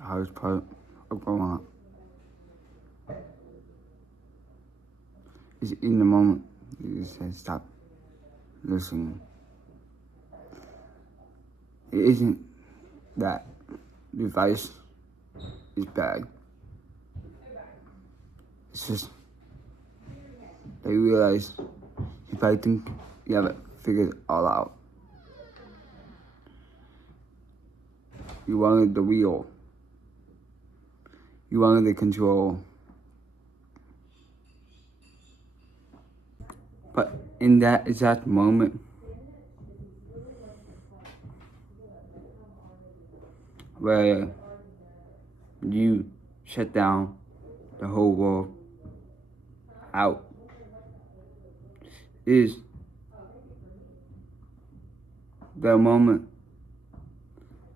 the hardest part of growing up is in the moment you just say stop listening. It isn't that the advice is bad. It's just that you realize you probably think you have it figured all out. You wanted the wheel. You wanted the control. But in that exact moment, where you shut down the whole world out, is the moment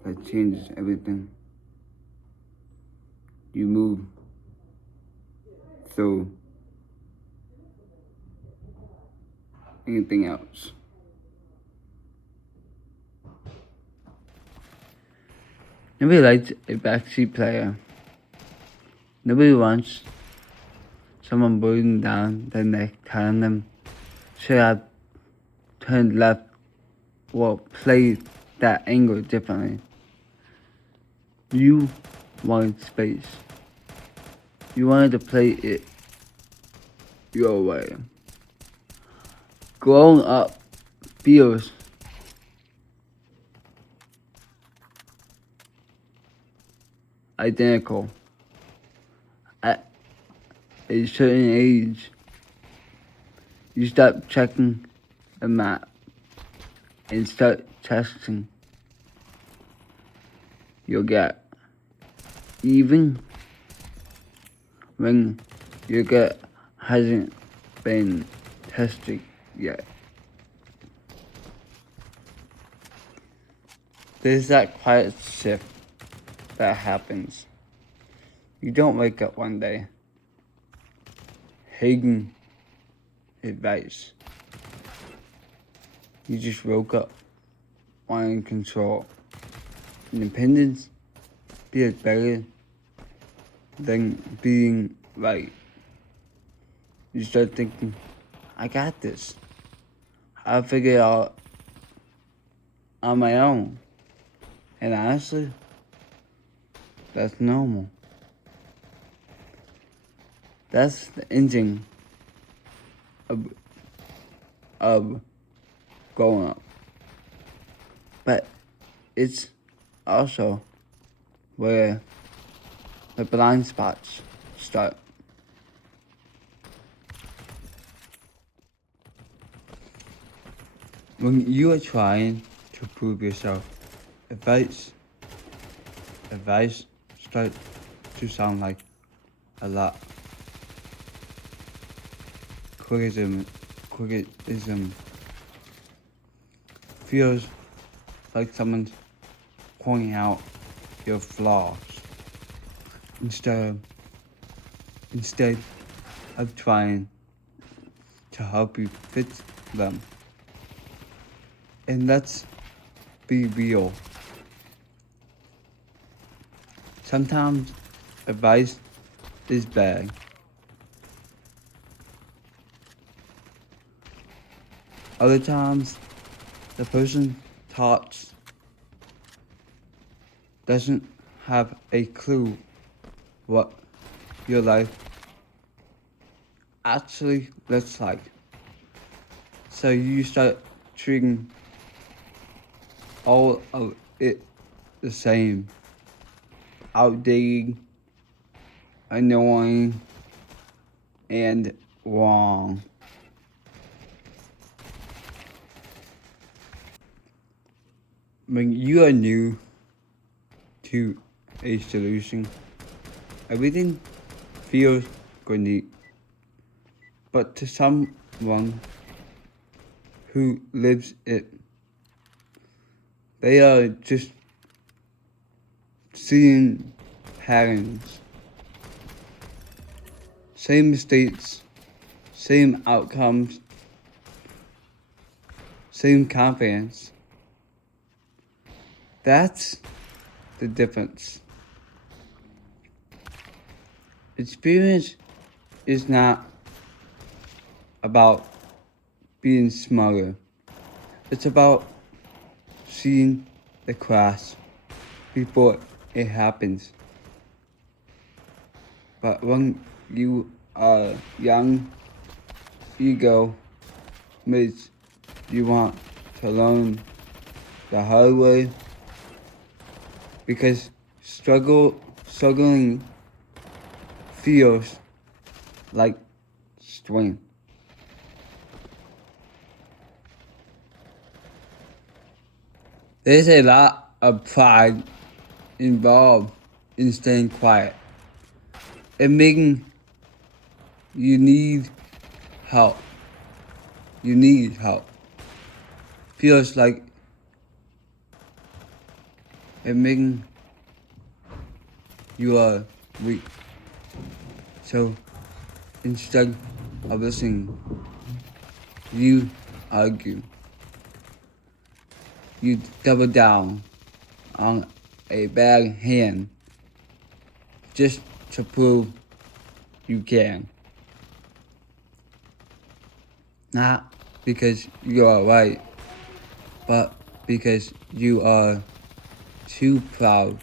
that changes everything. You move through anything else. Nobody likes a backseat player. Nobody wants someone breathing down their neck telling them, should I turn left or play that angle differently. You wanted space. You wanted to play it your way. Growing up feels identical. At a certain age, you start checking a map and start testing your gut. Even when your gut hasn't been tested yet. There's that quiet shift that happens. You don't wake up one day hating advice. You just woke up wanting control. Independence feels better than being right. You start thinking, I got this. I'll figure it out on my own. And honestly, that's normal. That's the ending of growing up. But it's also where the blind spots start. When you are trying to prove yourself, advice starts to sound like a lot. Criticism feels like someone's pointing out your flaws instead of trying to help you fix them. And let's be real. Sometimes advice is bad. Other times, the person talks doesn't have a clue what your life actually looks like. So you start treating all of it the same. Outdated, annoying, and wrong. When you are new to a solution, everything feels great. But to someone who lives it, they are just seeing patterns. Same mistakes, same outcomes, same confidence. That's the difference. Experience is not about being smarter. It's about seeing the crash before it happens. But when you are young, ego makes you want to learn the hard way because struggling feels like strength. There's a lot of pride involved in staying quiet and making you need help. You need help. Feels like admitting you are weak. So instead of listening, you argue. You double down on a bad hand just to prove you can. Not because you are right, but because you are too proud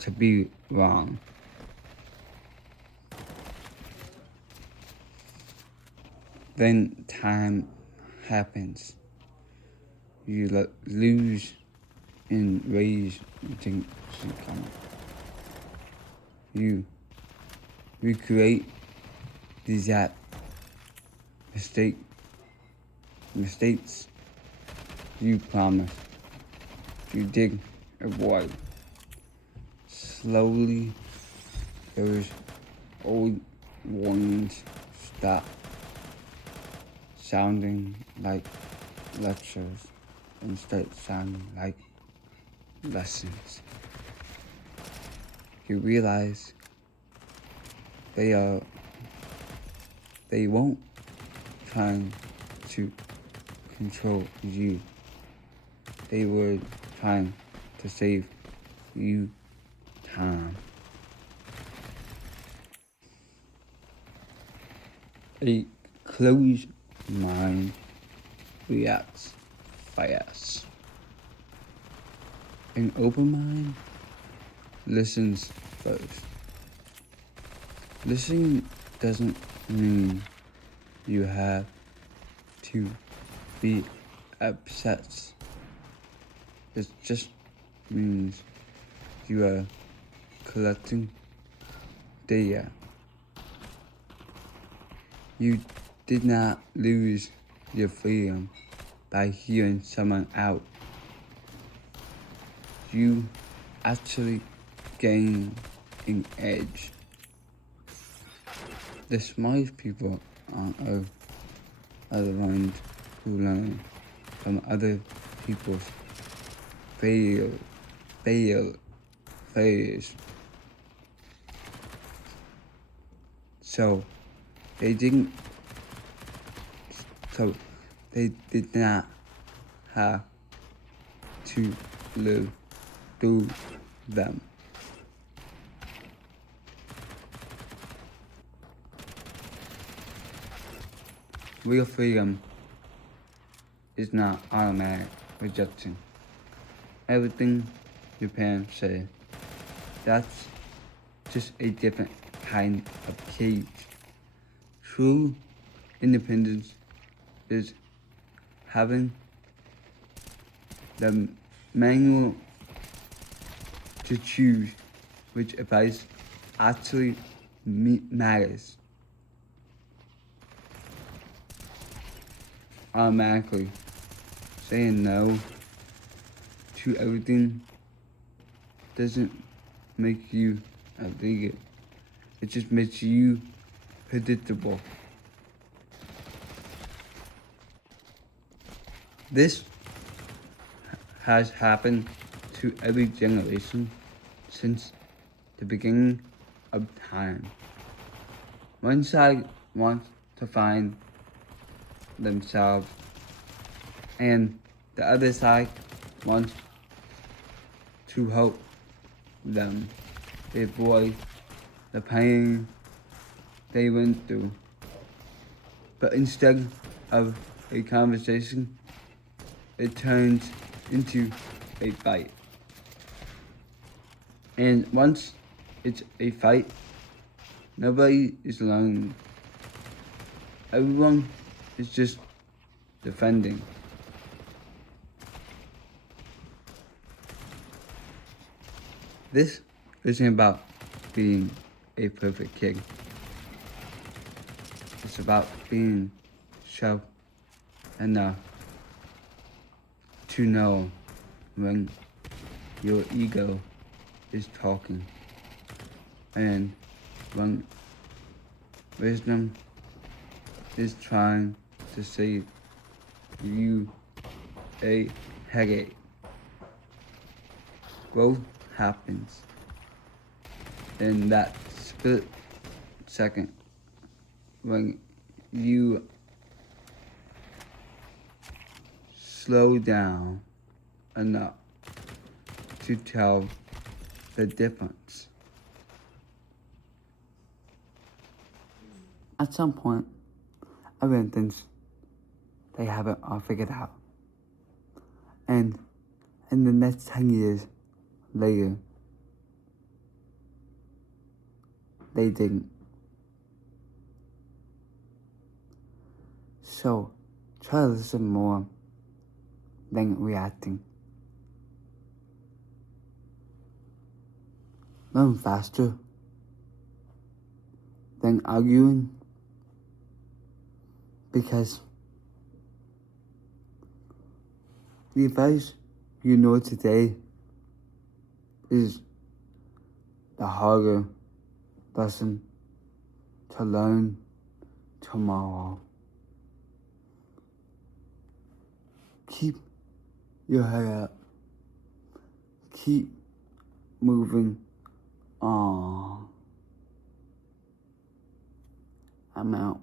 to be wrong. Then time happens. You lose in ways you think should come. You recreate these mistakes you promised to dig a void. Slowly, those old warnings stop sounding like lectures and start sounding like lessons. You realize they won't try to control you. They were trying to save you time. A closed mind reacts fast. An open mind listens first. Listening doesn't mean you have to be upset. It just means you are collecting data. You did not lose your freedom by hearing someone out. You actually gain an edge. The smartest people on earth are the ones who learn from other people's failures. So they did not have to live through them. Real freedom is not automatic rejection. Everything your parents say, that's just a different kind of cage. True independence is having the manual to choose which advice actually matters. Automatically saying no to everything doesn't make you a bigot. It just makes you predictable. This has happened to every generation since the beginning of time. One side wants to find themselves, and the other side wants to help them avoid the pain they went through. But instead of a conversation, it turns into a fight. And once it's a fight, nobody is learning. Everyone is just defending. This isn't about being a perfect kid. It's about being sharp enough to know when your ego is talking and when wisdom is trying to save you a headache. Growth happens in that split second when you slow down enough to tell the difference. At some point, everyone thinks they have it all figured out. And in the next 10 years later, they didn't. So, try to listen more than reacting. Learn faster than arguing, because the advice you know today is the harder lesson to learn tomorrow. Keep your head up. Keep moving on. I'm out.